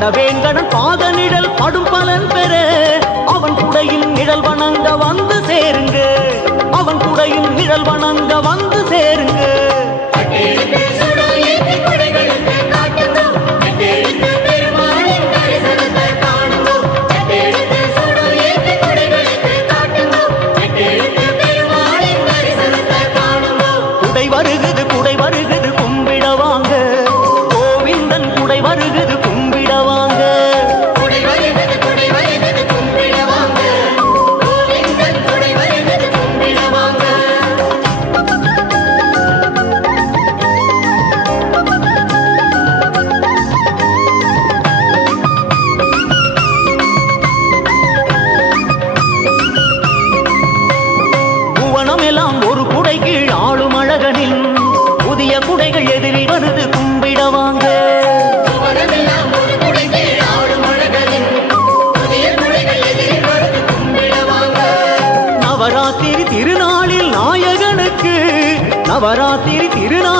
படவேங்கடன் பாத நிழல் படும் பலன் பெற அவன் குடையின் நிழல் வணங்க வந்து சேருங்க அவன் குடையின் நிழல் வணங்க வந்து சேருங்க குடை வருகுது கும்பிட வாங்க கோவிந்தன் குடை வருகுது கும்பிட வாங்க புவனம் எல்லாம் ஒரு குடை கீழ் ஆளும் அழகனின் புதிய குடைகள் எதிரில் வருது கும்பிட வாங்க நவராத்திரி திருநாளில் நாயகனுக்கு நவராத்திரி திருநாள்